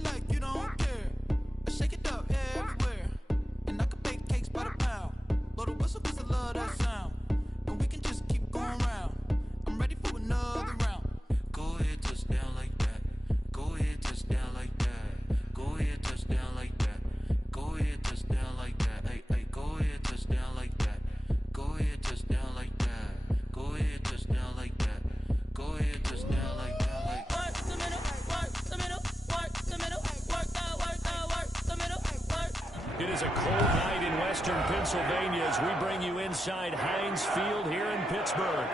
looking like you don't care. I shake it up everywhere, and I can bake cakes by the pound. Blow the whistle 'cause I love that sound, and we can just keep going round. I'm ready for another round. Go ahead, touch down like that. Go ahead, touch down like that. Go ahead, touch down like that. Go ahead, touch down like that. Hey, hey, go ahead, touch down like that. Go ahead, touch down like that. Go ahead, touch down like that. Go ahead, touch down like that. Like work the middle, work the middle, work the middle, work the middle, work. It is a cold night in western Pennsylvania as we bring you inside Heinz Field here in Pittsburgh.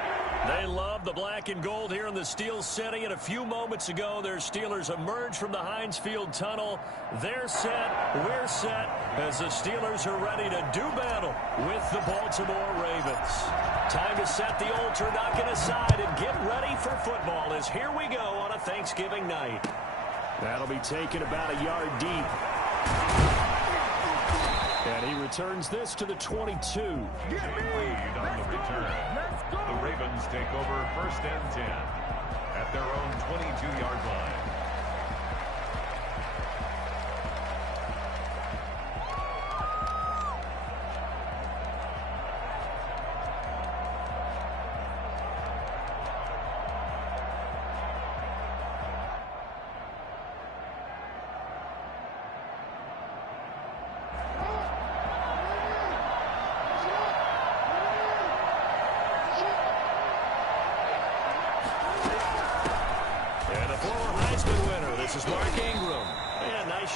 They love the black and gold here in the Steel City, and a few moments ago, their Steelers emerged from the Heinz Field tunnel. They're set, we're set, as the Steelers are ready to do battle with the Baltimore Ravens. Time to set the old turducken aside and get ready for football, as here we go on a Thanksgiving night. That'll be taken about a yard deep. And he returns this to the 22. Lead on the return. The Ravens take over 1st and 10 at their own 22-yard line.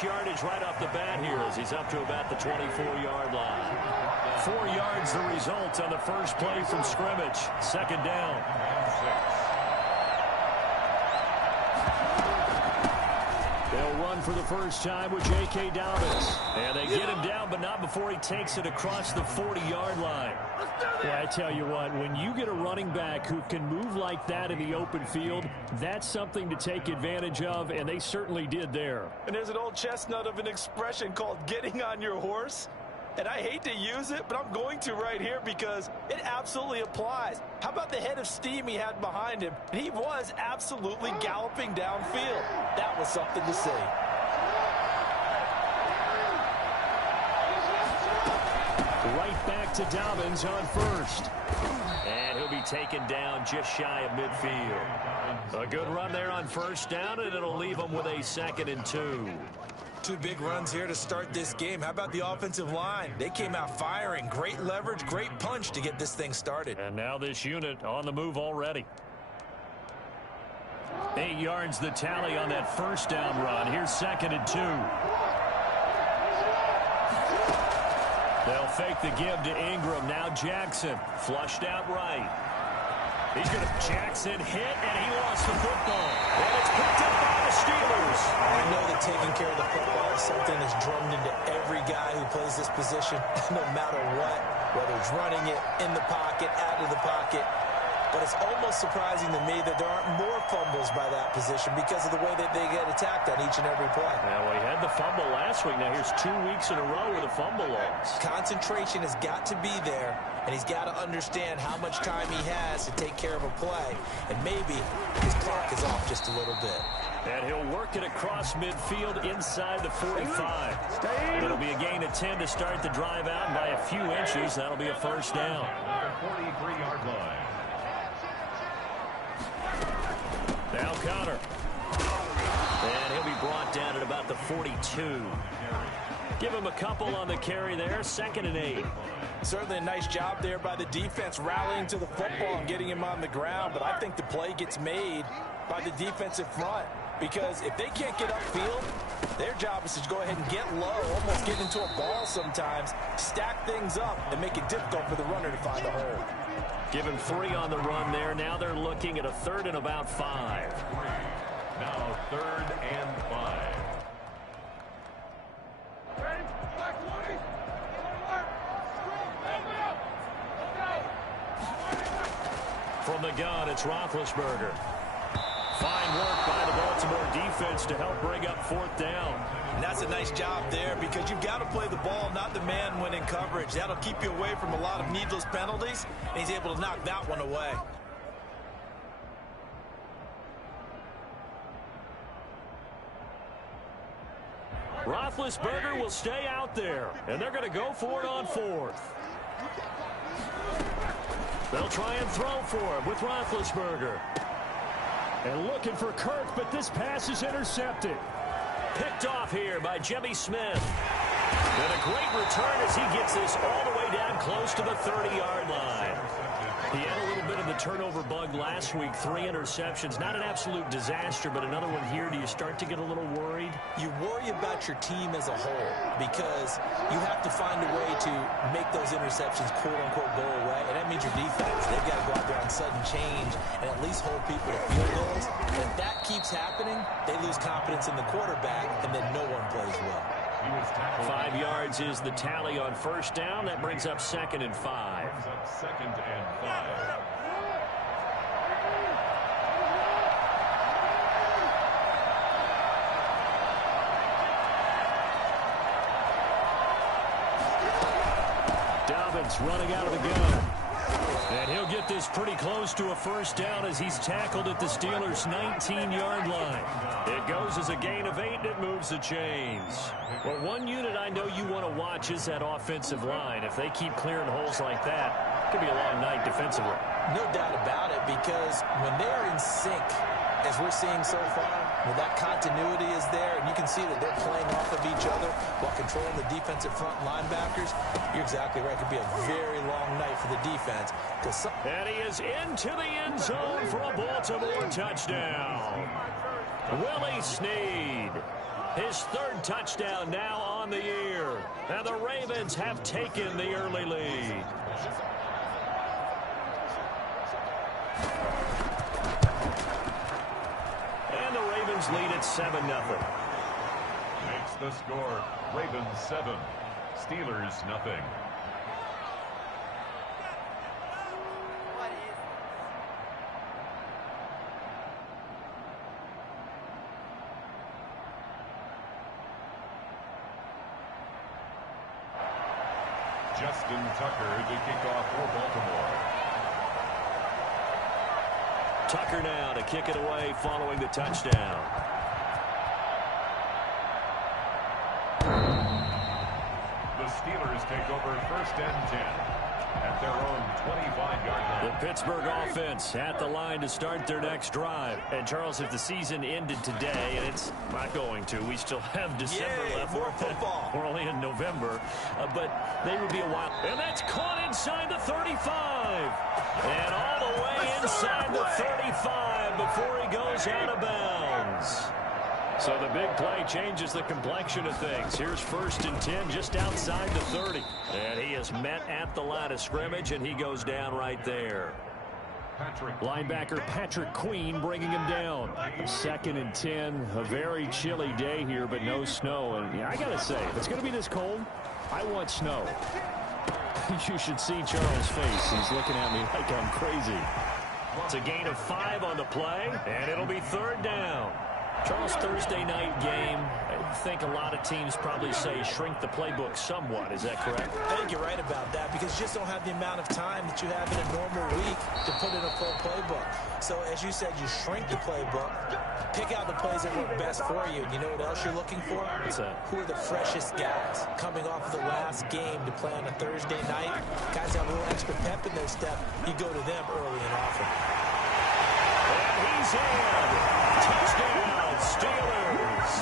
Yardage right off the bat here as he's up to about the 24-yard line. 4 yards the result on the first play from scrimmage. Second down. They'll run for the first time with J.K. Dobbins. And they get him down, but not before he takes it across the 40-yard line. Yeah, I tell you what, when you get a running back who can move like that in the open field, that's something to take advantage of, and they certainly did there. And there's an old chestnut of an expression called getting on your horse. And I hate to use it, but I'm going to right here because it absolutely applies. How about the head of steam he had behind him? He was absolutely galloping downfield. That was something to see. Right back to Dobbins on first. And he'll be taken down just shy of midfield. A good run there on first down, and it'll leave him with a 2nd and 2. 2 big runs here to start this game. How about the offensive line? They came out firing. Great leverage, great punch to get this thing started. And now this unit on the move already. 8 yards the tally on that first down run. Here's 2nd and 2. They'll fake the give to Ingram. Now Jackson flushed out right. He's going to Jackson hit, and he lost the football. And it's picked up by the Steelers. I know that taking care of the football is something that's drummed into every guy who plays this position, no matter what, whether it's running it, in the pocket, out of the pocket. But it's almost surprising to me that there aren't more fumbles by that position because of the way that they get attacked on each and every play. Now, we had the fumble last week. Now, here's 2 weeks in a row with a fumble loss. Concentration has got to be there, and he's got to understand how much time he has to take care of a play. And maybe his clock is off just a little bit. And he'll work it across midfield inside the 45. It'll be a gain of 10 to start the drive out, and by a few inches, that'll be a first down. 43-yard line. Now Connor. And he'll be brought down at about the 42. Give him a couple on the carry there. 2nd and 8. Certainly a nice job there by the defense rallying to the football and getting him on the ground. But I think the play gets made by the defensive front. Because if they can't get upfield, their job is to go ahead and get low, almost get into a ball sometimes, stack things up, and make it difficult for the runner to find the hole. Given 3 on the run there. Now they're looking at a 3rd and about 5. Now 3rd and 5. From the gun, it's Roethlisberger. Fine work by the Baltimore defense to help bring up 4th down. And that's a nice job there because you've got to play the ball, not the man when in coverage. That'll keep you away from a lot of needless penalties, and he's able to knock that one away. Roethlisberger will stay out there, and they're going to go for it on 4th. They'll try and throw for him with Roethlisberger. And looking for Kirk, but this pass is intercepted. Picked off here by Jimmy Smith. And a great return as he gets this all the way down close to the 30-yard line. He had a little bit of the turnover bug last week, 3 interceptions. Not an absolute disaster, but another one here. Do you start to get a little worried? You worry about your team as a whole because you have to find a way to make those interceptions, quote-unquote, go away. And that means your defense, they've got to go out there on sudden change and at least hold people to field goals. And if that keeps happening, they lose confidence in the quarterback, and then no one plays well. 5 yards is the tally on 1st down. That brings up 2nd and 5. Dobbins running out of the gun. And he'll get this pretty close to a 1st down as he's tackled at the Steelers' 19-yard line. It goes as a gain of 8, and it moves the chains. Well, one unit I know you want to watch is that offensive line. If they keep clearing holes like that, it could be a long night defensively. No doubt about it, because when they're in sync, as we're seeing so far, when that continuity is there, and you can see that they're playing off of each other while controlling the defensive front linebackers, you're exactly right. It could be a very long night for the defense. And he is into the end zone for a Baltimore touchdown. Willie Snead, his 3rd touchdown now on the year. And the Ravens have taken the early lead. And the Ravens lead at 7-0. Makes the score Ravens 7, Steelers nothing. Justin Tucker to kick off for Baltimore. Tucker now to kick it away following the touchdown. The Steelers take over 1st and 10 at their own 25-yard line. The Pittsburgh offense at the line to start their next drive. And, Charles, if the season ended today, and it's not going to, we still have December left. More football. We're only in November, but they would be a while. And that's caught inside the 35. And all the way inside the 35 before he goes out of bounds. So the big play changes the complexion of things. Here's 1st and 10 just outside the 30. And he is met at the line of scrimmage, and he goes down right there. Linebacker Patrick Queen bringing him down. 2nd and 10. A very chilly day here, but no snow. And yeah, I got to say, if it's going to be this cold, I want snow. You should see Charles' face. He's looking at me like I'm crazy. It's a gain of 5 on the play, and it'll be 3rd down. Charles, Thursday night game, I think a lot of teams probably say shrink the playbook somewhat. Is that correct? I think you're right about that because you just don't have the amount of time that you have in a normal week to put in a full playbook. So, as you said, you shrink the playbook, pick out the plays that work best for you. You know what else you're looking for? What's that? Who are the freshest guys coming off of the last game to play on a Thursday night? Guys have a little extra pep in their step. You go to them early and often. And he's in. Touchdown, Steelers.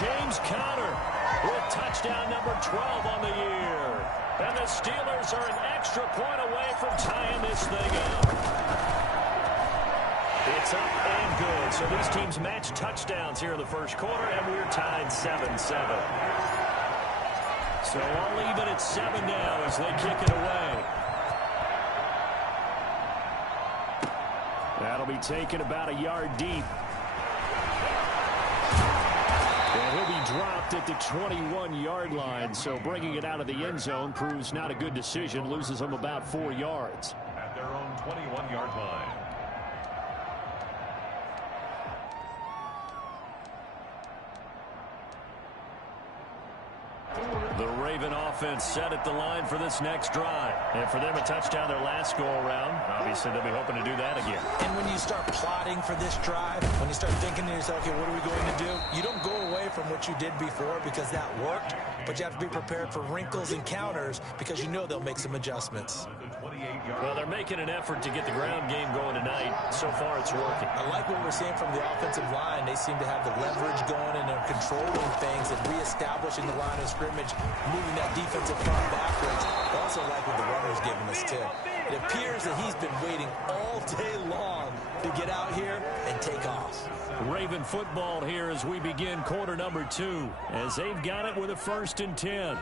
James Conner with touchdown number 12 on the year. And the Steelers are an extra point away from tying this thing up. It's up and good. So these teams match touchdowns here in the 1st quarter, and we're tied 7-7. So all even at 7 now as they kick it away. That'll be taken about a yard deep. And he'll be dropped at the 21-yard line, so bringing it out of the end zone proves not a good decision, loses them about 4 yards. At their own 21-yard line. The Raven offense set at the line for this next drive. And for them, a touchdown their last go-around. Obviously, they'll be hoping to do that again. And when you start plotting for this drive, when you start thinking to yourself, okay, what are we going to do? You don't go away from what what you did before because that worked, but you have to be prepared for wrinkles and counters because you know they'll make some adjustments. Well, they're making an effort to get the ground game going tonight. So far, it's working. I like what we're seeing from the offensive line. They seem to have the leverage going, and they're controlling things and reestablishing the line of scrimmage, moving that defensive front backwards. I also like what the runner's giving us, too. It appears that he's been waiting all day long to get out here and take off. Raven football here as we begin quarter number 2, as they've got it with a 1st and 10.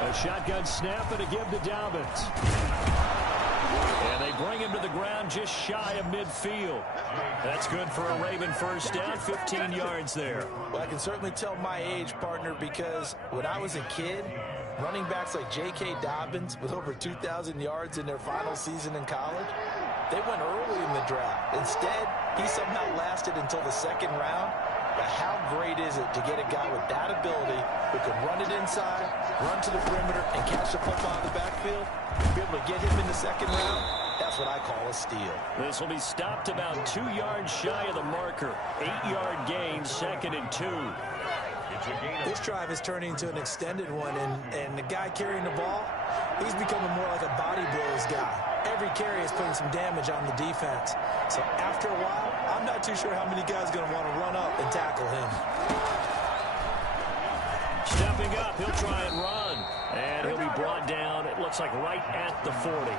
A shotgun snap and a give to Dobbins. And they bring him to the ground just shy of midfield. That's good for a Raven first down, 15 yards there. Well, I can certainly tell my age, partner, because when I was a kid, running backs like J.K. Dobbins with over 2,000 yards in their final season in college, they went early in the draft. Instead, he somehow lasted until the 2nd round. But how great is it to get a guy with that ability who can run it inside, run to the perimeter, and catch the football in the backfield? Be able to get him in the 2nd round? That's what I call a steal. This will be stopped about 2 yards shy of the marker. 8-yard gain, 2nd and 2. This drive is turning into an extended one, and the guy carrying the ball, he's becoming more like a body blows guy. Every carry is putting some damage on the defense. So after a while, I'm not too sure how many guys are going to want to run up and tackle him. Stepping up, he'll try and run. And he'll be brought down, it looks like right at the 40.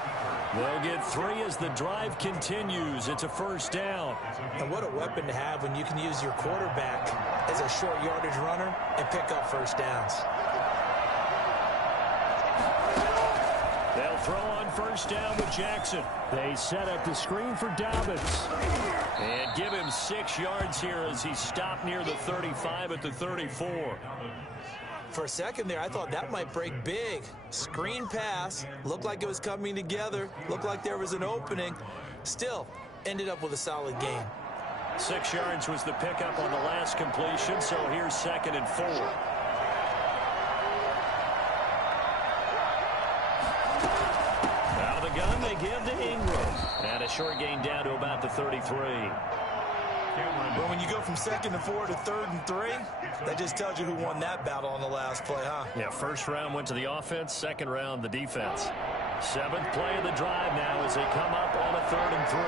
They'll get 3 as the drive continues. It's a 1st down. And what a weapon to have when you can use your quarterback as a short yardage runner and pick up 1st downs. They'll throw on 1st down with Jackson. They set up the screen for Dobbins. And give him 6 yards here as he stopped near the 35 at the 34. For a second there, I thought that might break big. Screen pass, looked like it was coming together, looked like there was an opening. Still, ended up with a solid gain. 6 yards was the pickup on the last completion, so here's 2nd and 4. Out of the gun, they give to Ingram. And a short gain down to about the 33. Well, when you go from 2nd and 4 to 3rd and 3, that just tells you who won that battle on the last play, huh? Yeah, 1st round went to the offense, 2nd round the defense. 7th play of the drive now as they come up on a 3rd and 3.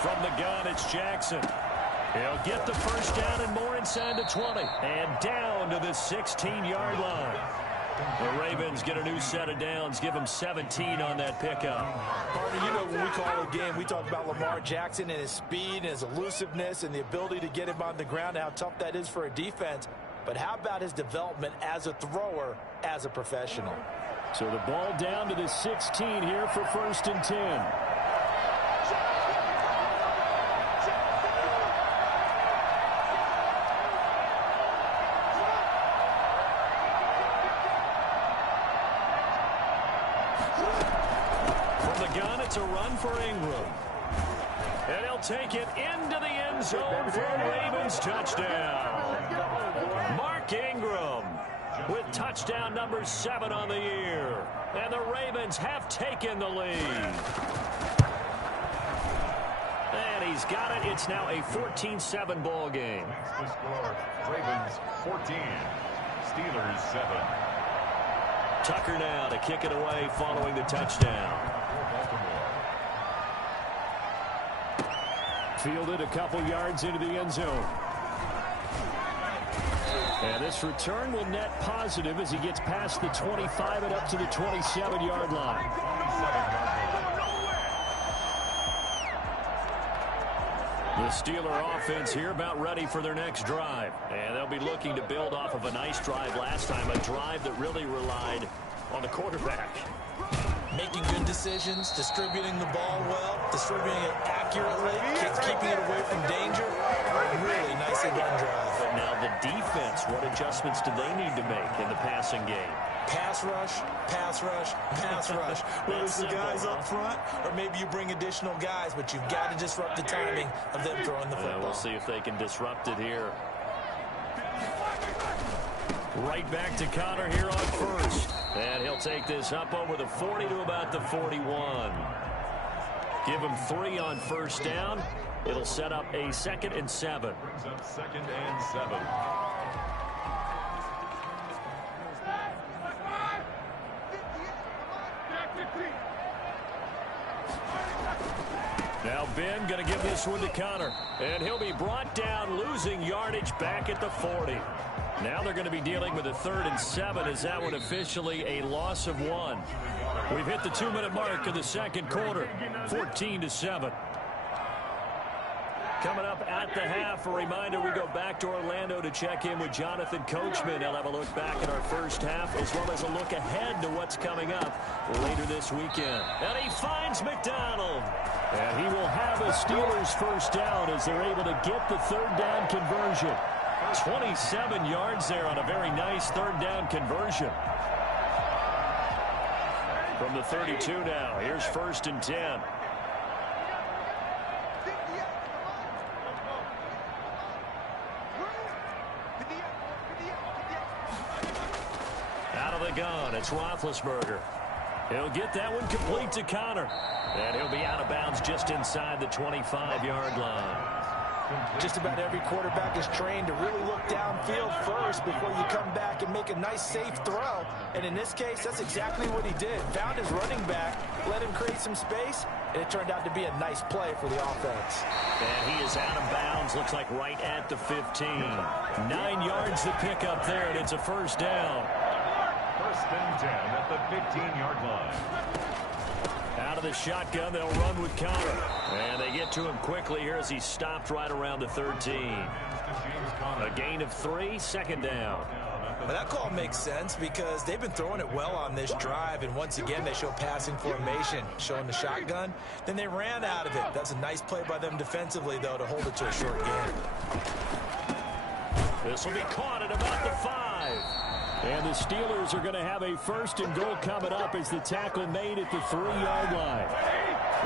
From the gun, it's Jackson. He'll get the 1st down and more inside the 20. And down to the 16-yard line. The Ravens get a new set of downs, give them 17 on that pickup. Partner, you know when we call a game, we talk about Lamar Jackson and his speed and his elusiveness and the ability to get him on the ground and how tough that is for a defense. But how about his development as a thrower, as a professional? So the ball down to the 16 here for 1st and 10. It's a run for Ingram. And he'll take it into the end zone for a Ravens touchdown. Mark Ingram with touchdown number 7 on the year. And the Ravens have taken the lead. And he's got it. It's now a 14-7 ball game. The score, Ravens 14, Steelers 7. Tucker now to kick it away following the touchdown. Fielded a couple yards into the end zone. And this return will net positive as he gets past the 25 and up to the 27-yard line. The Steeler offense here about ready for their next drive. And they'll be looking to build off of a nice drive last time, a drive that really relied on the quarterback. Making good decisions, distributing the ball well, distributing it accurately, keeping it away from danger. Really nicely done drive. But now the defense, what adjustments do they need to make in the passing game? Pass rush, pass rush, pass rush. Whether it's the guys up front or maybe you bring additional guys, but you've got to disrupt the timing of them throwing the football. We'll see if they can disrupt it here. Right back to Connor here on first. And he'll take this up over the 40 to about the 41. Give him 3 on first down. It'll set up a 2nd and 7. Brings up 2nd and 7. Now Ben going to give this one to Connor. And he'll be brought down, losing yardage back at the 40. Now they're going to be dealing with a 3rd and 7 as that one officially a loss of 1. We've hit the 2-minute mark of the second quarter, 14-7. Coming up at the half, a reminder, we go back to Orlando to check in with Jonathan Coachman. He'll have a look back at our first half as well as a look ahead to what's coming up later this weekend. And he finds McDonald. And he will have a Steelers first down as they're able to get the 3rd down conversion. 27 yards there on a very nice 3rd down conversion. From the 32 now, here's 1st and 10. Out of the gun, it's Roethlisberger. He'll get that one complete to Connor. And he'll be out of bounds just inside the 25-yard line. Just about every quarterback is trained to really look downfield first before you come back and make a nice, safe throw. And in this case, that's exactly what he did. Found his running back, let him create some space, and it turned out to be a nice play for the offense. And he is out of bounds, looks like right at the 15. 9 yards to pick up there, and it's a first down. 1st and 10 at the 15-yard line. Out of the shotgun, they'll run with Connor. And they get to him quickly here as he stopped right around the 13. A gain of 3, 2nd down. Well, that call makes sense because they've been throwing it well on this drive, and once again they show passing formation, showing the shotgun. Then they ran out of it. That's a nice play by them defensively, though, to hold it to a short game. This will be caught at about the 5. And the Steelers are going to have a 1st and goal coming up as the tackle made at the 3-yard line.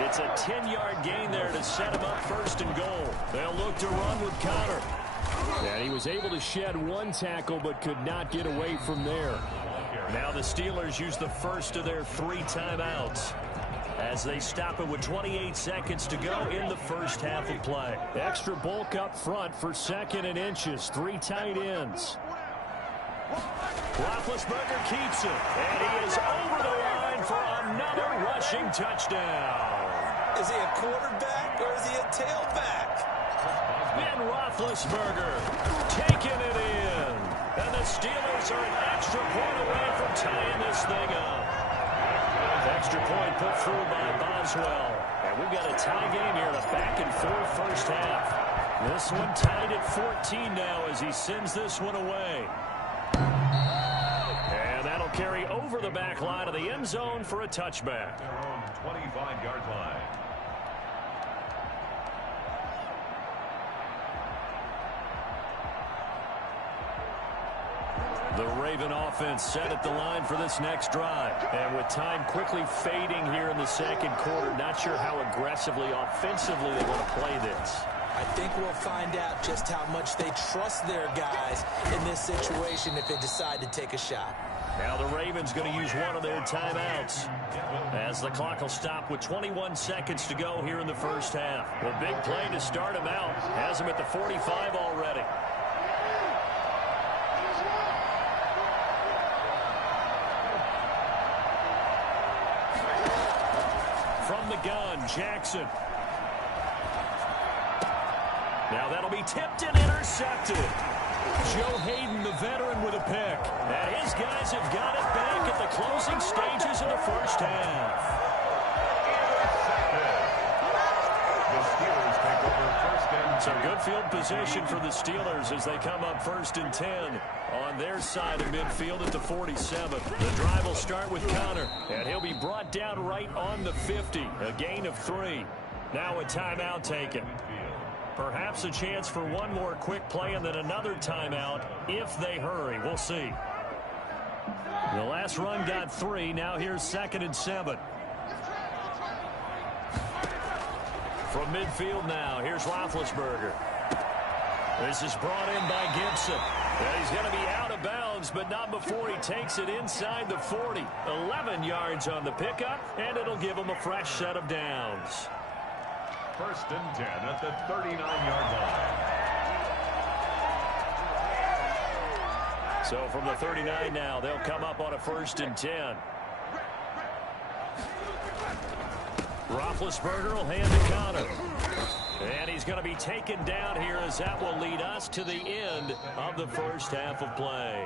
It's a 10-yard gain there to set him up 1st and goal. They'll look to run with Connor. And he was able to shed 1 tackle but could not get away from there. Now the Steelers use the first of their 3 timeouts as they stop it with 28 seconds to go in the first half of play. Extra bulk up front for 2nd and inches. 3 tight ends. Roethlisberger keeps it, and he is over the line for another rushing touchdown. Is he a quarterback or is he a tailback? Ben Roethlisberger taking it in, and the Steelers are an extra point away from tying this thing up. Extra point put through by Boswell, and we've got a tie game here in a back-and-forth first half. This one tied at 14 now as he sends this one away. And that'll carry over the back line of the end zone for a touchback. Their own 25-yard line. The Raven offense set at the line for this next drive. And with time quickly fading here in the second quarter, not sure how aggressively, offensively they want to play this. I think we'll find out just how much they trust their guys in this situation if they decide to take a shot. Now the Ravens going to use one of their timeouts as the clock will stop with 21 seconds to go here in the first half. The big play to start him out has him at the 45 already. From the gun, Jackson. Now that'll be tipped and intercepted. Joe Hayden, the veteran, with a pick. And his guys have got it back at the closing stages of the first half. The Steelers take over 1st and 10. So good field position for the Steelers as they come up 1st and 10 on their side of midfield at the 47. The drive will start with Connor, and he'll be brought down right on the 50. A gain of 3. Now a timeout taken. Perhaps a chance for one more quick play and then another timeout if they hurry. We'll see. The last run got 3. Now here's 2nd and 7. From midfield now, here's Roethlisberger. This is brought in by Gibson. And he's going to be out of bounds, but not before he takes it inside the 40. 11 yards on the pickup, and it'll give him a fresh set of downs. 1st and 10 at the 39-yard line. So from the 39 now, they'll come up on a 1st and 10. Roethlisberger will hand to Connor. And he's going to be taken down here as that will lead us to the end of the first half of play.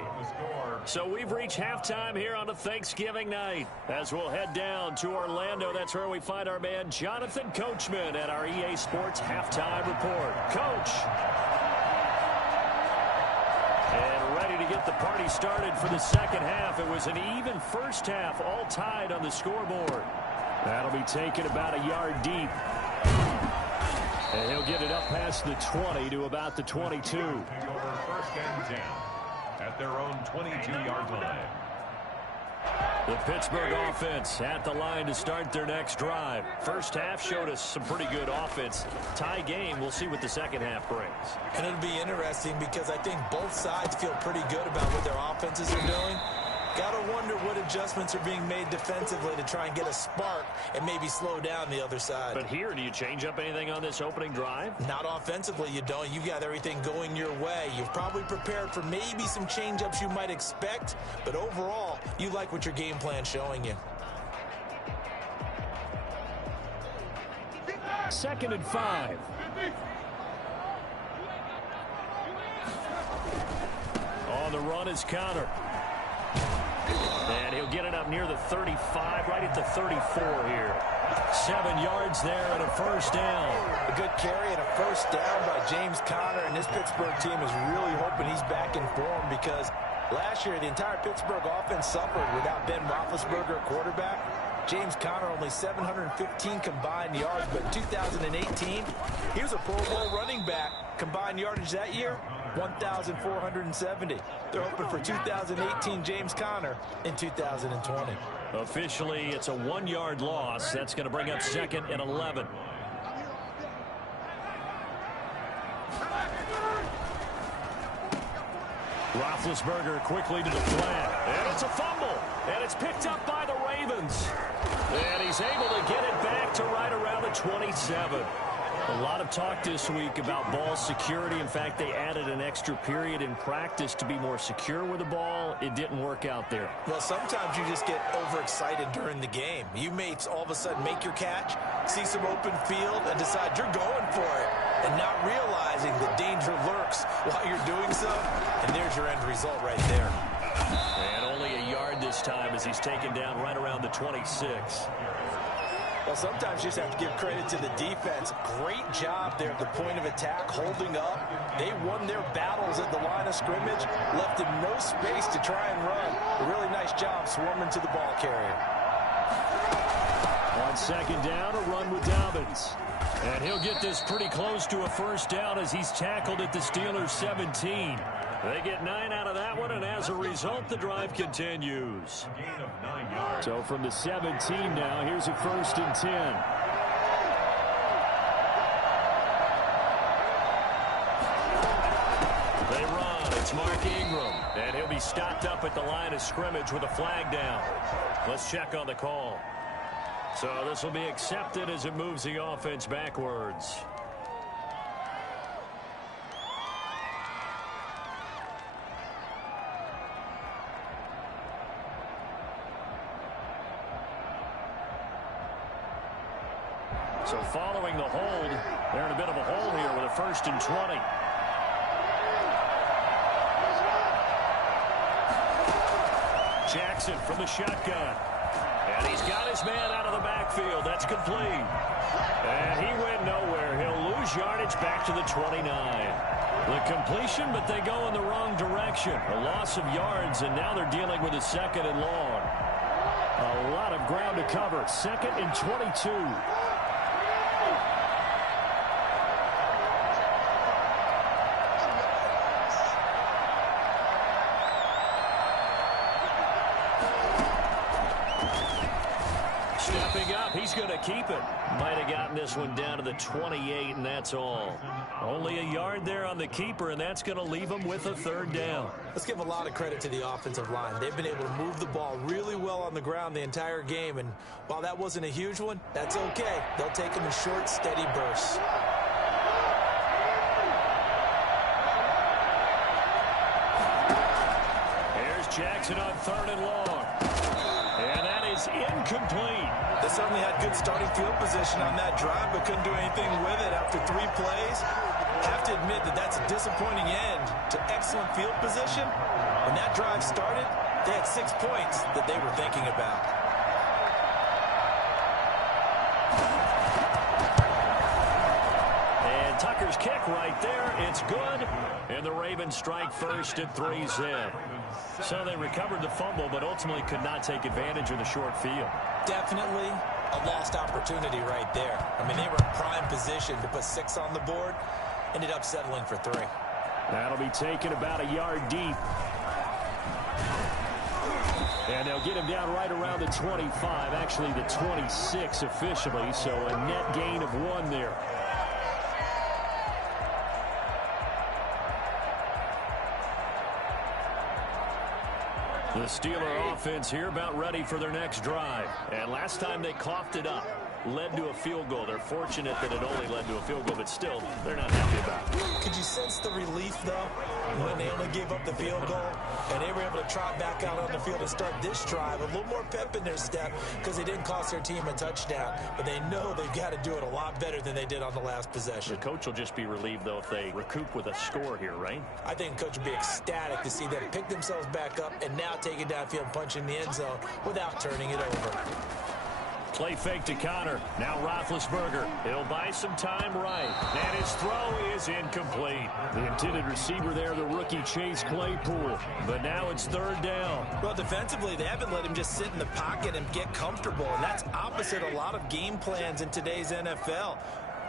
So we've reached halftime here on a Thanksgiving night. As we'll head down to Orlando, that's where we find our man Jonathan Coachman at our EA Sports Halftime Report. Coach. And ready to get the party started for the second half. It was an even first half, all tied on the scoreboard. That'll be taken about a yard deep. And he'll get it up past the 20 to about the 22. Take over 1st and 10 at their own 22-yard line. The Pittsburgh offense at the line to start their next drive. First half showed us some pretty good offense. Tie game. We'll see what the second half brings. And it'll be interesting because I think both sides feel pretty good about what their offenses are doing. Gotta wonder what adjustments are being made defensively to try and get a spark and maybe slow down the other side. But here, do you change up anything on this opening drive? Not offensively, you don't. You've got everything going your way. You've probably prepared for maybe some change-ups you might expect, but overall, you like what your game plan's showing you. 2nd and 5. On the run is Connor. And he'll get it up near the 35, right at the 34 here. 7 yards there and a first down. A good carry and a first down by James Conner, and this Pittsburgh team is really hoping he's back in form because last year the entire Pittsburgh offense suffered without Ben Roethlisberger at quarterback. James Conner only 715 combined yards, but in 2018, he was a Pro Bowl running back. Combined yardage that year, 1,470. They're hoping for 2018 James Conner in 2020. Officially, it's a 1-yard loss. That's going to bring up 2nd and 11. Roethlisberger quickly to the flat. And it's a fumble. And it's picked up by the Ravens. And he's able to get it back to right around the 27. A lot of talk this week about ball security. In fact, they added an extra period in practice to be more secure with the ball. It didn't work out there. Well, sometimes you just get overexcited during the game. You may all of a sudden make your catch, see some open field, and decide you're going for it, and not realizing the danger lurks while you're doing so. And there's your end result right there. And only a yard this time as he's taken down right around the 26. Well, sometimes you just have to give credit to the defense. Great job there at the point of attack, holding up. They won their battles at the line of scrimmage, left them no space to try and run. A really nice job swarming to the ball carrier. On 2nd down, a run with Dobbins. And he'll get this pretty close to a first down as he's tackled at the Steelers' 17. They get 9 out of that one, and as a result, the drive continues. So from the 17 now, here's a 1st and 10. They run. It's Mark Ingram, and he'll be stopped up at the line of scrimmage with a flag down. Let's check on the call. So this will be accepted as it moves the offense backwards. So following the hold, they're in a bit of a hole here with a 1st and 20. Jackson from the shotgun. And he's got his man out of the backfield. That's complete. And he went nowhere. He'll lose yardage back to the 29. The completion, but they go in the wrong direction. A loss of yards, and now they're dealing with a 2nd and long. A lot of ground to cover. 2nd and 22. He's going to keep it. Might have gotten this one down to the 28, and that's all. Only a yard there on the keeper, and that's going to leave him with a third down. Let's give a lot of credit to the offensive line. They've been able to move the ball really well on the ground the entire game, and while that wasn't a huge one, that's okay. They'll take them in short, steady bursts. Here's Jackson on 3rd and long. And that is incomplete. They certainly had good starting field position on that drive, but couldn't do anything with it after 3 plays. Have to admit that that's a disappointing end to excellent field position. When that drive started, they had 6 points that they were thinking about. And Tucker's kick right there. It's good. And the Ravens strike first at 3-zip. So they recovered the fumble, but ultimately could not take advantage of the short field. Definitely a lost opportunity right there. I mean, they were in prime position to put 6 on the board. Ended up settling for 3. That'll be taken about a yard deep. And they'll get him down right around the 25, actually the 26 officially, so a net gain of 1 there. The Steeler offense here about ready for their next drive. And last time they coughed it up, led to a field goal. They're fortunate that it only led to a field goal, but still, they're not happy about it. Could you sense the relief, though, when they only gave up the field goal and they were able to trot back out on the field and start this drive? A little more pep in their step because they didn't cost their team a touchdown, but they know they've got to do it a lot better than they did on the last possession. The coach will just be relieved, though, if they recoup with a score here, right? I think the coach would be ecstatic to see them pick themselves back up and now take it downfield and punch in the end zone without turning it over. Play fake to Connor. Now Roethlisberger. He'll buy some time right. And his throw is incomplete. The intended receiver there, the rookie Chase Claypool. But now it's 3rd down. Well, defensively, they haven't let him just sit in the pocket and get comfortable. And that's opposite a lot of game plans in today's NFL.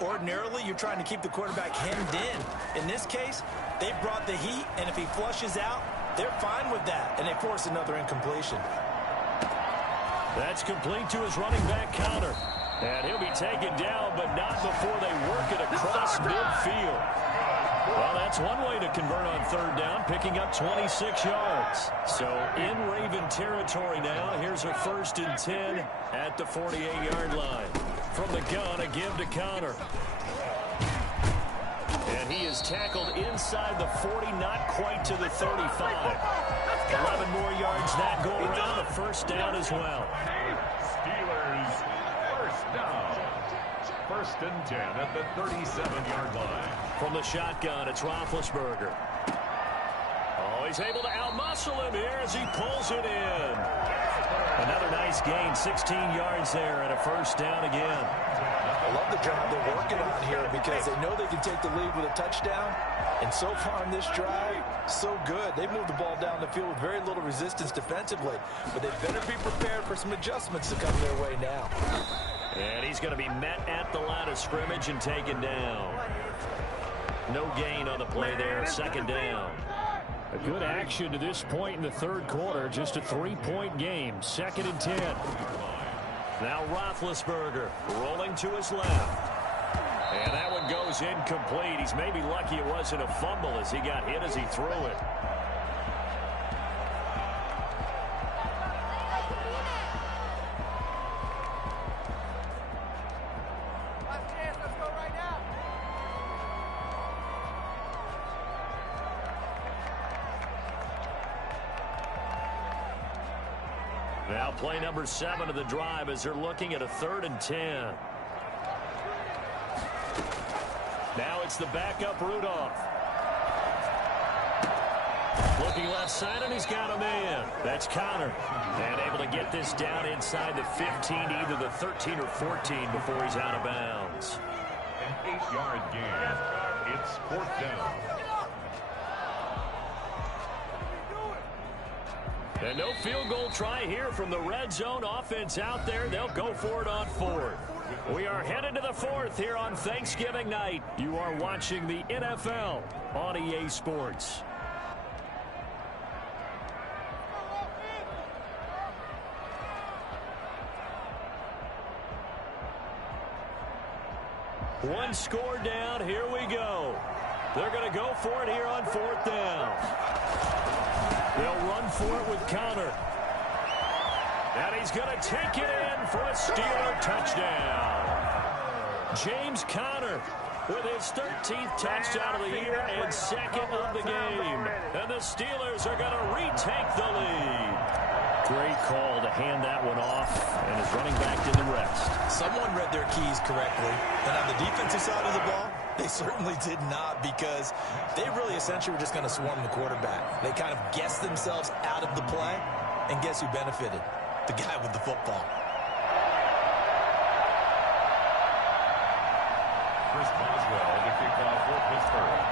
Ordinarily, you're trying to keep the quarterback hemmed in. In this case, they brought the heat, and if he flushes out, they're fine with that. And they force another incompletion. That's complete to his running back counter. And he'll be taken down, but not before they work it across midfield. Well, that's one way to convert on 3rd down, picking up 26 yards. So in Raven territory now, here's a 1st and 10 at the 48-yard line. From the gun, a give to Connor. And he is tackled inside the 40, not quite to the 35. 11 more yards that go around, a 1st down as well. Steelers, 1st down. 1st and 10 at the 37-yard line. From the shotgun, it's Roethlisberger. Oh, he's able to outmuscle him here as he pulls it in. Another nice gain, 16 yards there, and a 1st down again. I love the job they're working on here because they know they can take the lead with a touchdown. And so far in this drive, so good. They moved the ball down the field with very little resistance defensively. But they better be prepared for some adjustments to come their way now. And he's going to be met at the line of scrimmage and taken down. No gain on the play there, 2nd down. A good action to this point in the 3rd quarter. Just a 3-point game, 2nd and 10. Now Roethlisberger rolling to his left. And that one goes incomplete. He's maybe lucky it wasn't a fumble as he got hit as he threw it. Now play number 7 of the drive as they're looking at a 3rd and 10. Now it's the backup Rudolph. Looking left side, and he's got a man. That's Connor. And able to get this down inside the 15, either the 13 or 14 before he's out of bounds. An 8-yard gain. It's 4th down. And no field goal try here from the red zone offense out there. They'll go for it on 4th. We are headed to the 4th here on Thanksgiving night. You are watching the NFL on EA Sports. One score down. Here we go. They're going to go for it here on 4th down. They'll run for it with Conner. And he's going to take it in for a Steeler touchdown. James Conner with his 13th touchdown of the year and 2nd of the game. And the Steelers are going to retake the lead. Great call to hand that one off, and his running back didn't rest. Someone read their keys correctly, and on the defensive side of the ball, they certainly did not, because they really essentially were just going to swarm the quarterback. They kind of guessed themselves out of the play, and guess who benefited? The guy with the football. Chris Boswell to kick off for Pittsburgh.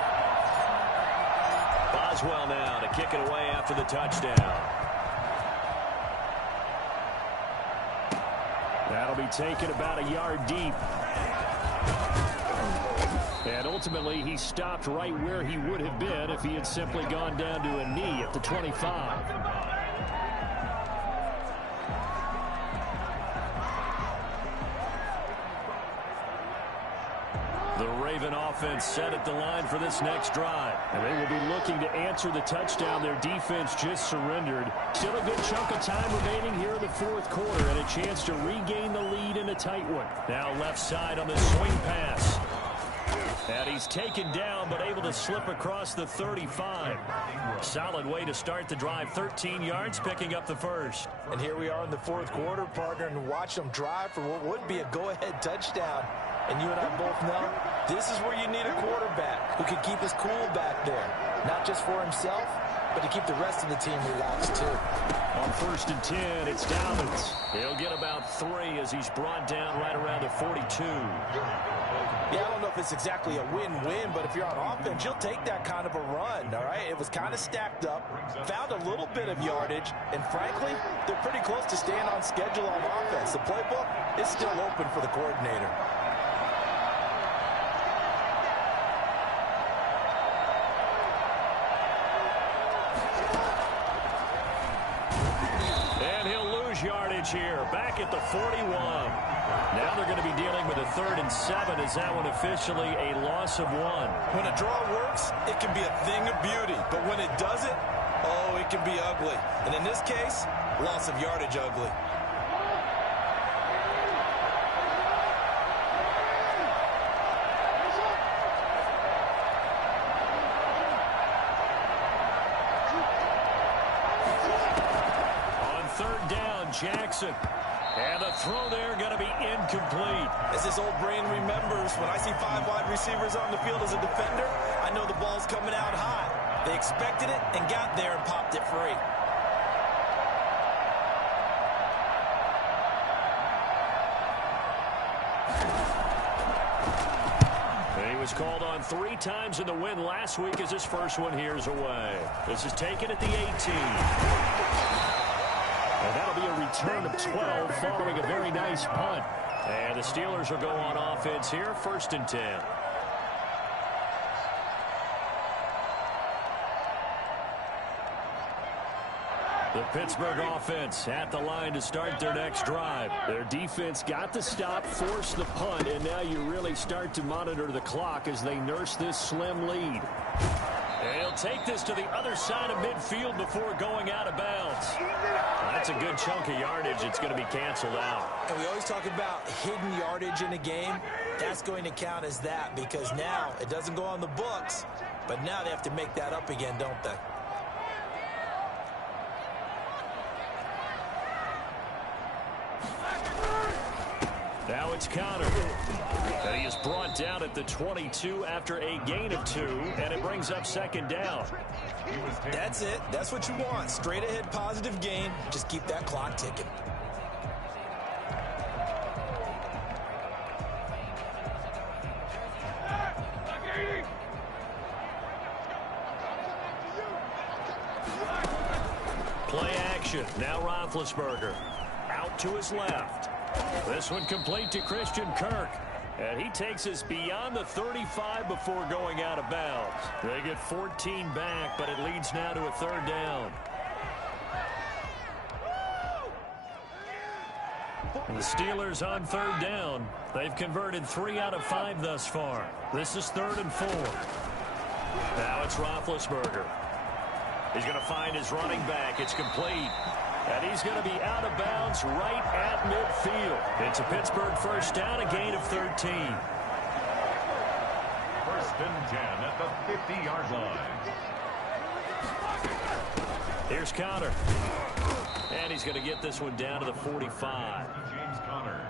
Boswell now to kick it away after the touchdown. That'll be taken about a yard deep. And ultimately, he stopped right where he would have been if he had simply gone down to a knee at the 25. The Raven offense set at the line for this next drive. And they will be looking to answer the touchdown their defense just surrendered. Still a good chunk of time remaining here in the 4th quarter, and a chance to regain the lead in a tight one. Now left side on the swing pass. And he's taken down, but able to slip across the 35. Solid way to start the drive. 13 yards, picking up the first. And here we are in the 4th quarter, partner, and watch them drive for what would be a go-ahead touchdown. And you and I both know this is where you need a quarterback who can keep his cool back there. Not just for himself, but to keep the rest of the team relaxed, too. On 1st and 10, it's Dobbins. He'll get about 3 as he's brought down right around the 42. Yeah, I don't know if it's exactly a win-win, but if you're on offense, you'll take that kind of a run, all right? It was kind of stacked up, found a little bit of yardage, and frankly, they're pretty close to staying on schedule on offense. The playbook is still open for the coordinator. Yardage here, back at the 41. Now they're going to be dealing with a 3rd and 7. Is that one officially a loss of 1? When a draw works, it can be a thing of beauty. But when it doesn't, oh, it can be ugly. And in this case, loss of yardage ugly. Jackson. And the throw there going to be incomplete. As his old brain remembers, when I see 5 wide receivers on the field as a defender, I know the ball's coming out high. They expected it and got there and popped it free. He was called on 3 times in the win last week as his first one here's away. This is taken at the 18. And that'll be a return of 12 following a very nice punt. And the Steelers will go on offense here, 1st and 10. The Pittsburgh offense at the line to start their next drive. Their defense got the stop, forced the punt, and now you really start to monitor the clock as they nurse this slim lead. And he'll take this to the other side of midfield before going out of bounds. That's a good chunk of yardage. It's going to be canceled out. And we always talk about hidden yardage in a game. That's going to count as that, because now it doesn't go on the books, but now they have to make that up again, don't they? Now it's Conner. And he is brought down at the 22 after a gain of 2, and it brings up 2nd down. That's it. That's what you want. Straight ahead positive gain. Just keep that clock ticking. Play action. Now Roethlisberger. Out to his left. This one complete to Christian Kirk. And he takes us beyond the 35 before going out of bounds. They get 14 back, but it leads now to a 3rd down. The Steelers on third down. They've converted 3 out of 5 thus far. This is 3rd and 4. Now it's Roethlisberger. He's going to find his running back. It's complete. And he's going to be out of bounds right at midfield. It's a Pittsburgh first down, a gain of 13. 1st and 10 at the 50-yard line. Here's Conner. And he's going to get this one down to the 45. James Conner.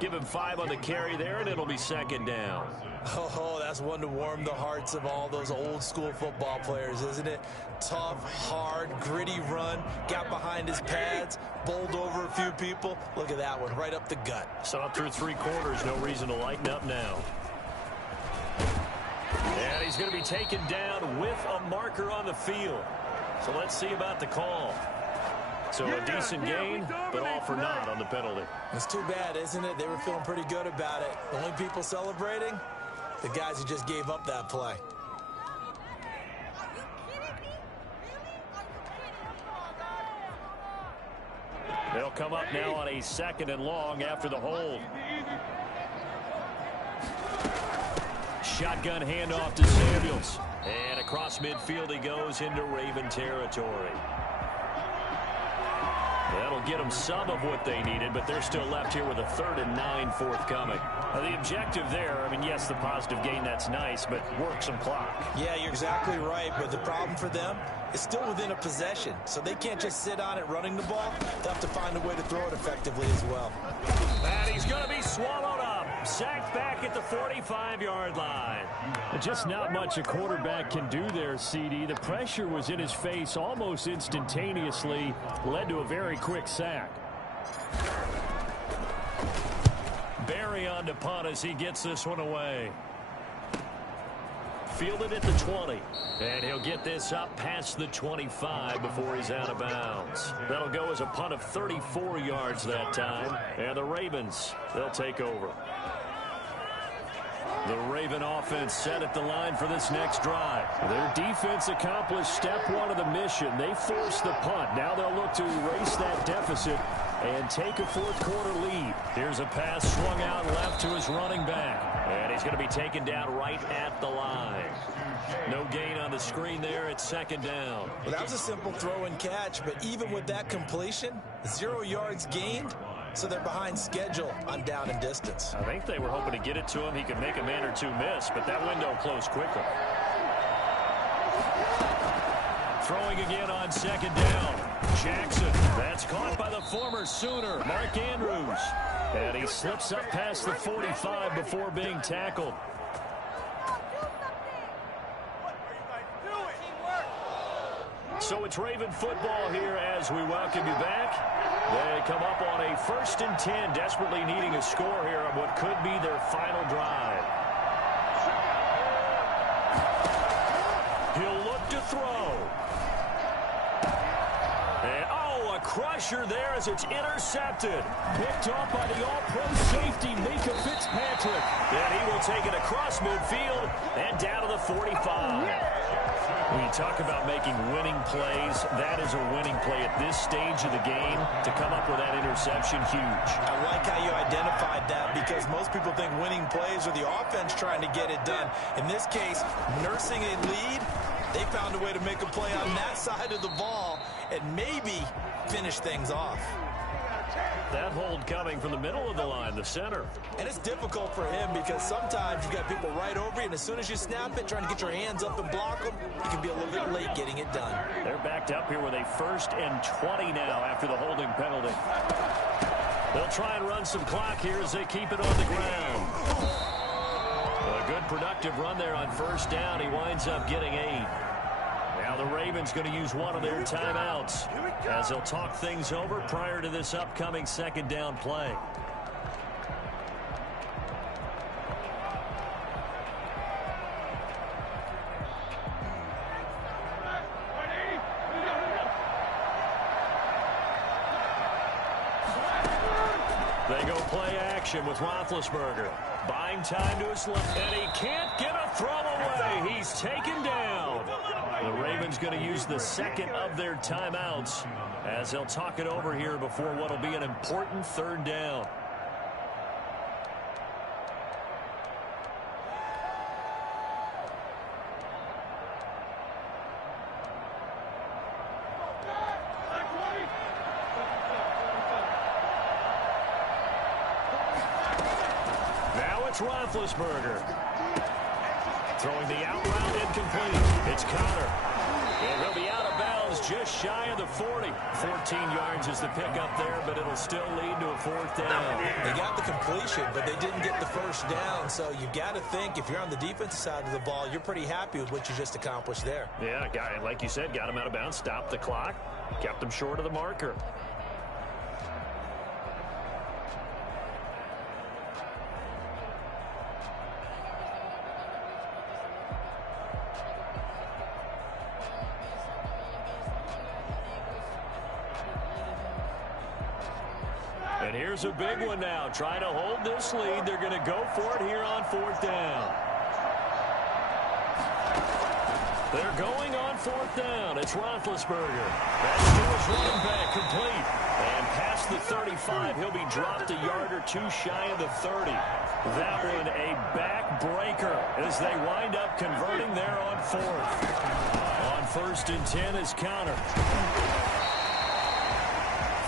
Give him 5 on the carry there, and it'll be 2nd down. Oh, that's one to warm the hearts of all those old school football players, isn't it? Tough, hard, gritty run, got behind his pads, bowled over a few people. Look at that one, right up the gut. Saw it through 3 quarters, no reason to lighten up now. And he's going to be taken down with a marker on the field. So let's see about the call. So a decent gain, but all for naught on the penalty. It's too bad, isn't it? They were feeling pretty good about it. The only people celebrating, the guys who just gave up that play. They'll come up now on a 2nd and long after the hold. Shotgun handoff to Samuels. And across midfield he goes into Raven territory. That'll get them some of what they needed, but they're still left here with a 3rd and 9 forthcoming. The objective there, I mean, yes, the positive gain, that's nice, but work some clock. Yeah, you're exactly right, but the problem for them is still within a possession, so they can't just sit on it running the ball. They'll have to find a way to throw it effectively as well. And he's going to be swallowed up. Sacked back at the 45-yard line. Just not much a quarterback can do there, CD. The pressure was in his face almost instantaneously, led to a very quick sack. Barry on to punt as he gets this one away. Fielded at the 20. And he'll get this up past the 25 before he's out of bounds. That'll go as a punt of 34 yards that time. And the Ravens, they'll take over. The Raven offense set at the line for this next drive. Their defense accomplished step 1 of the mission. They forced the punt. Now they'll look to erase that deficit and take a 4th quarter lead. Here's a pass swung out left to his running back. And he's going to be taken down right at the line. No gain on the screen there. It's 2nd down. Well, that was a simple throw and catch, but even with that completion, 0 yards gained. So they're behind schedule on down and distance. I think they were hoping to get it to him. He could make a man or 2 miss, but that window closed quickly. Throwing again on 2nd down. Jackson. That's caught by the former Sooner, Mark Andrews. And he slips up past the 45 before being tackled. So it's Raven football here as we welcome you back. They come up on a 1st and 10, desperately needing a score here on what could be their final drive. He'll look to throw. And, oh, a crusher there as it's intercepted. Picked off by the all-pro safety, Mika Fitzpatrick. And he will take it across midfield and down to the 45. When you talk about making winning plays, that is a winning play at this stage of the game. To come up with that interception, huge. I like how you identified that because most people think winning plays are the offense trying to get it done. In this case, nursing a lead, they found a way to make a play on that side of the ball and maybe finish things off. That hold coming from the middle of the line, the center. And it's difficult for him because sometimes you've got people right over you, and as soon as you snap it, trying to get your hands up and block them, you can be a little bit late getting it done. They're backed up here with a 1st and 20 now after the holding penalty. They'll try and run some clock here as they keep it on the ground. A good productive run there on 1st down. He winds up getting 8. Now the Ravens going to use one of their timeouts as they'll talk things over prior to this upcoming 2nd down play. They go play action with Roethlisberger. Buying time to his left, and he can't get a throw away. He's taken down. The Ravens going to use the second of their timeouts as they'll talk it over here before what will be an important third down. Roethlisberger throwing the out route incomplete. It's Connor. And he'll be out of bounds just shy of the 40. 14 yards is the pickup there, but it'll still lead to a fourth down. They got the completion, but they didn't get the first down. So you got to think if you're on the defensive side of the ball, you're pretty happy with what you just accomplished there. Yeah, like you said, got him out of bounds, stopped the clock, kept him short of the marker. And here's a big one now. Trying to hold this lead. They're going to go for it here on fourth down. They're going on fourth down. It's Roethlisberger. That's to his running back, complete. And past the 35, he'll be dropped a yard or two shy of the 30. That one a backbreaker as they wind up converting there on fourth. On first and 10 is Connor.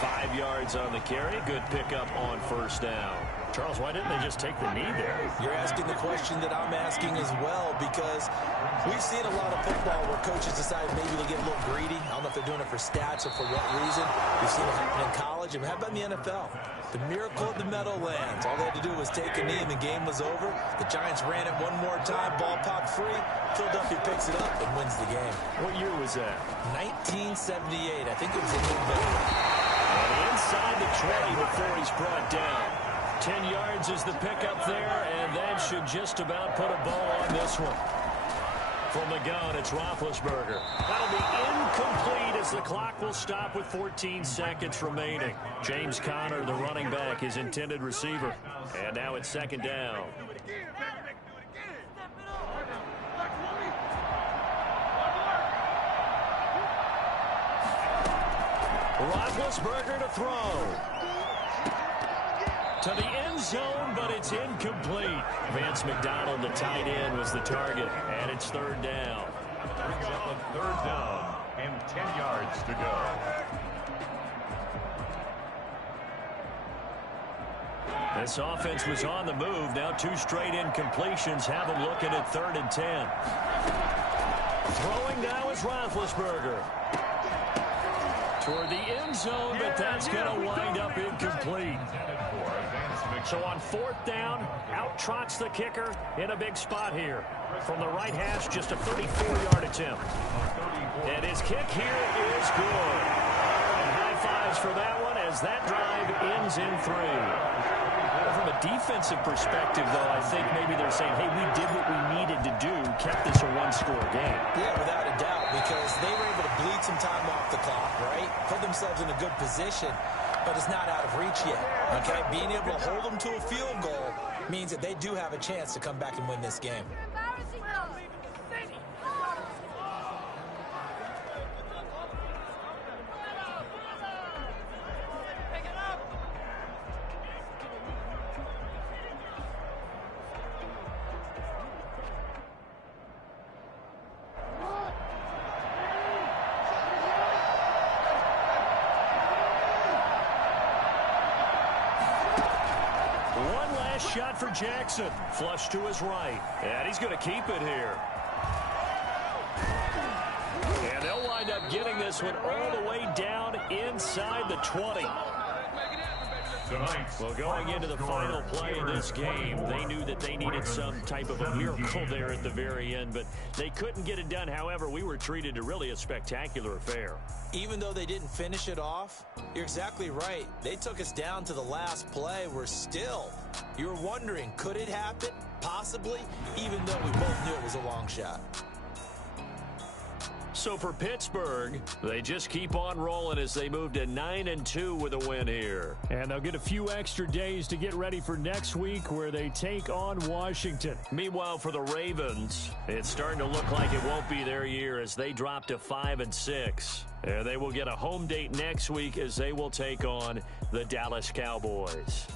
5 yards on the carry. Good pickup on first down. Charles, why didn't they just take the knee there? You're asking the question that I'm asking as well, because we've seen a lot of football where coaches decide maybe to get a little greedy. I don't know if they're doing it for stats or for what reason. We've seen it happen in college. And how about in the NFL? The miracle of the Meadowlands. All they had to do was take a knee and the game was over. The Giants ran it one more time. Ball popped free. Philadelphia picks it up and wins the game. What year was that? 1978. I think it was in November. And inside the 20 before he's brought down. 10 yards is the pickup there, and that should just about put a bow on this one. From the gun, it's Roethlisberger. That'll be incomplete as the clock will stop with 14 seconds remaining. James Conner, the running back, his intended receiver. And now it's second down. Roethlisberger to throw. To the end zone, but it's incomplete. Vance McDonald, the tight end, was the target, and it's third down. Brings up a third down and 10 yards to go. This offense was on the move. Now 2 straight incompletions have them looking at third and 10. Throwing now is Roethlisberger. Toward the end zone, but that's going to wind up incomplete. So on fourth down, out trots the kicker in a big spot here. From the right hash, just a 34-yard attempt. And his kick here is good. And high fives for that one as that drive ends in 3. From a defensive perspective, though, I think maybe they're saying, hey, we did what we needed to do, kept this a one-score game. Yeah, without a doubt, because they were able to bleed some time off the clock, right? Put themselves in a good position, but it's not out of reach yet, okay? Being able to hold them to a field goal means that they do have a chance to come back and win this game. Shot for Jackson. Flush to his right. And he's going to keep it here. And they'll wind up getting this one all the way down inside the 20. Well, going into the final play of this game, they knew that they needed some type of a miracle there at the very end, but they couldn't get it done. However, we were treated to really a spectacular affair. Even though they didn't finish it off, you're exactly right. They took us down to the last play. We're still, you were wondering, could it happen? Possibly, even though we both knew it was a long shot. So for Pittsburgh, they just keep on rolling as they move to 9-2 with a win here. And they'll get a few extra days to get ready for next week where they take on Washington. Meanwhile, for the Ravens, it's starting to look like it won't be their year as they drop to 5-6. And they will get a home date next week as they will take on the Dallas Cowboys.